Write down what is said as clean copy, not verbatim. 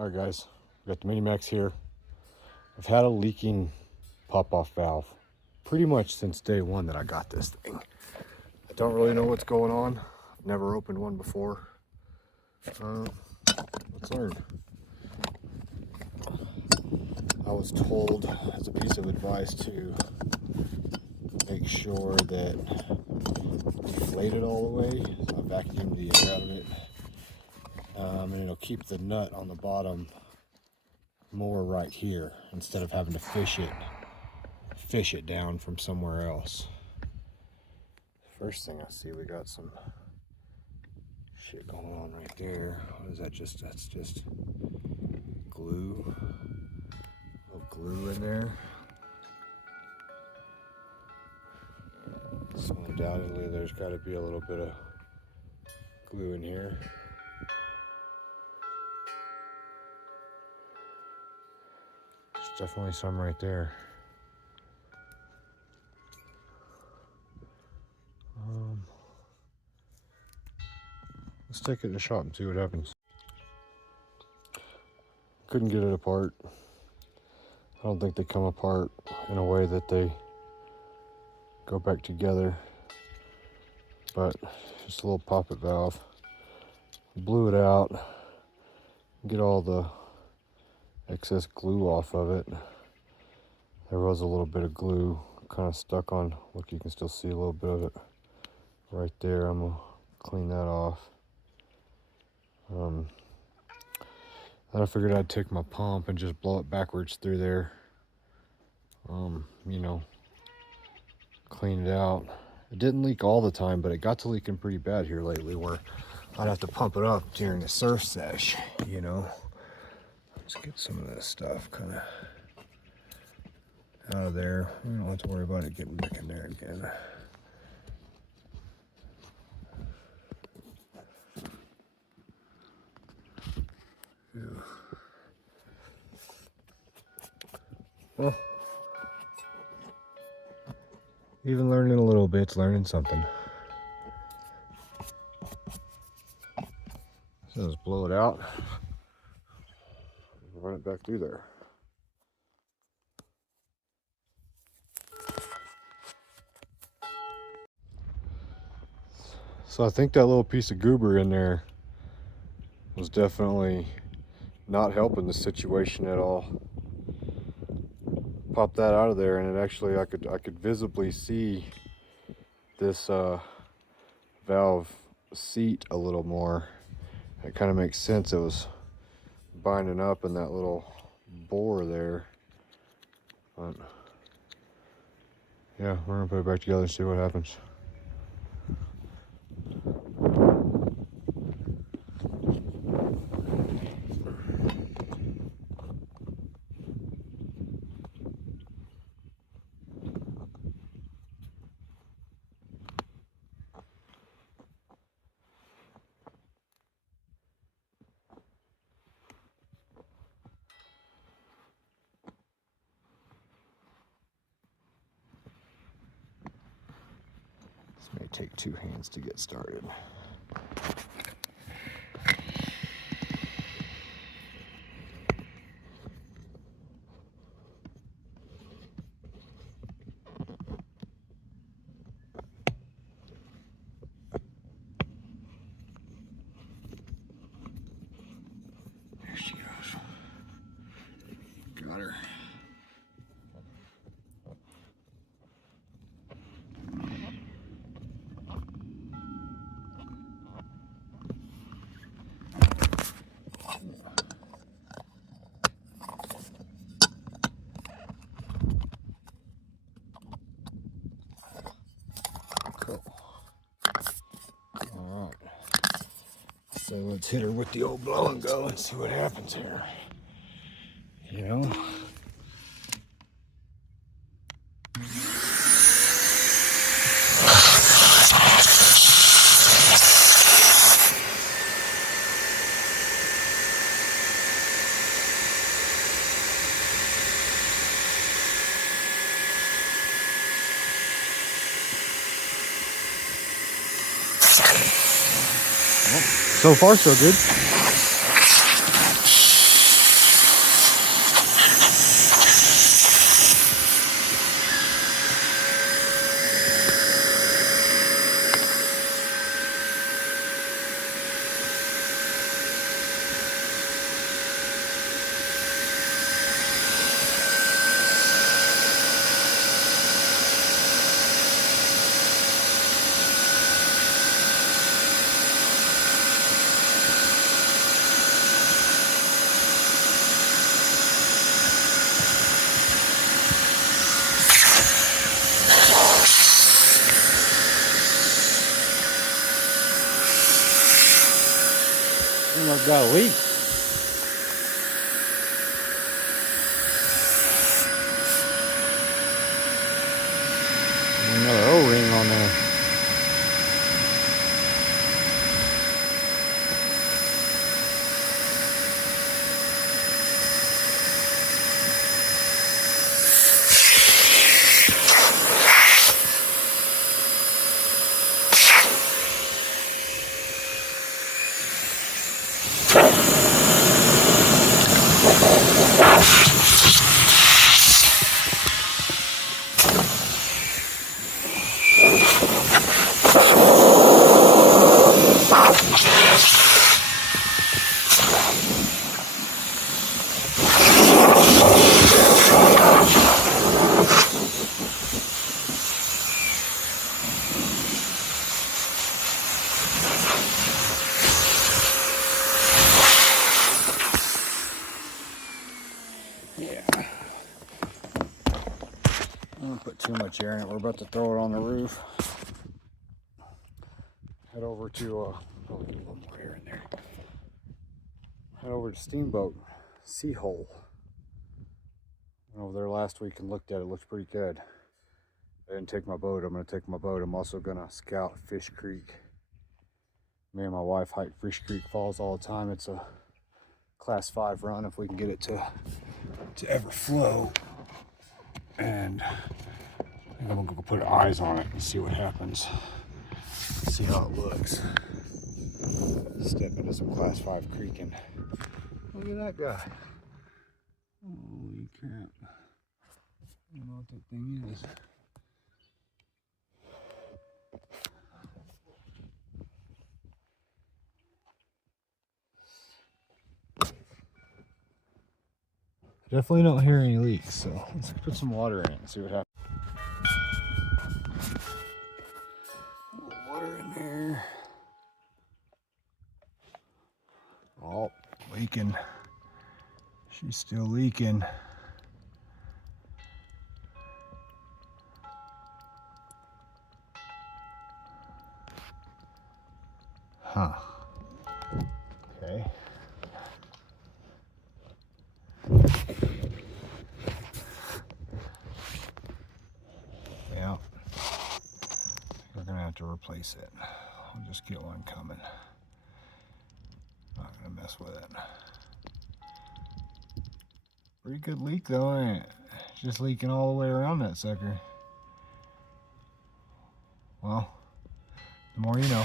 Alright guys, we got the Mini-Max here. I've had a leaking pop-off valve pretty much since day one that I got this thing. I don't really know what's going on. I've never opened one before. Let's learn. I was told as a piece of advice to make sure that deflate it all the way. So I vacuumed the air out of it. And it'll keep the nut on the bottom more right here instead of having to fish it down from somewhere else. First thing I see, we got some shit going on right there. What is that? That's just glue. A little glue in there. So undoubtedly there's got to be a little bit of glue in here. There's definitely some right there. Let's take it to the shop and see what happens. Couldn't get it apart. I don't think they come apart in a way that they go back together. But just a little poppet valve. Blew it out. Get all the excess glue off of it. There was a little bit of glue kind of stuck on. Look, you can still see a little bit of it right there. I'm gonna clean that off. Then I figured I'd take my pump and just blow it backwards through there. You know, clean it out. It didn't leak all the time, but it got to leaking pretty bad here lately where I'd have to pump it up during the surf sesh, you know. Let's get some of this stuff kind of out of there. We don't have to worry about it getting back in there again. Ew. Well, even learning a little bit's learning something. So just blow it out, run it back through there. So I think that little piece of goober in there was definitely not helping the situation at all. Pop that out of there, and it actually I could visibly see this valve seat a little more. It kind of makes sense. It was binding up in that little bore there. But yeah, we're gonna put it back together and see what happens. This may take two hands to get started. There she goes. Got her. Cool. All right. So let's hit her with the old blow and go and see what happens here. You know? So far, so good. I've got a leak. Another O-ring on there. Yeah. I don't put too much air in it. We're about to throw it on the roof. Head over to a little more air in there. Head over to Steamboat Seahole. Went over there last week and looked at it. Looks pretty good. I didn't take my boat. I'm going to take my boat. I'm also going to scout Fish Creek. Me and my wife hike Fish Creek Falls all the time. It's a Class 5 run if we can get it to ever flow. And I think I'm going to go put eyes on it and see what happens. See how it looks. Step into some Class 5 creeking. Look at that guy. Holy crap. I don't know what that thing is. Definitely don't hear any leaks, so let's put some water in it and see what happens. A little water in there. Oh, leaking. She's still leaking. Huh. Okay. Yeah. We're gonna have to replace it. I'll just get one coming. Not gonna mess with it. Pretty good leak though, ain't it? It's just leaking all the way around that sucker. Well, the more you know.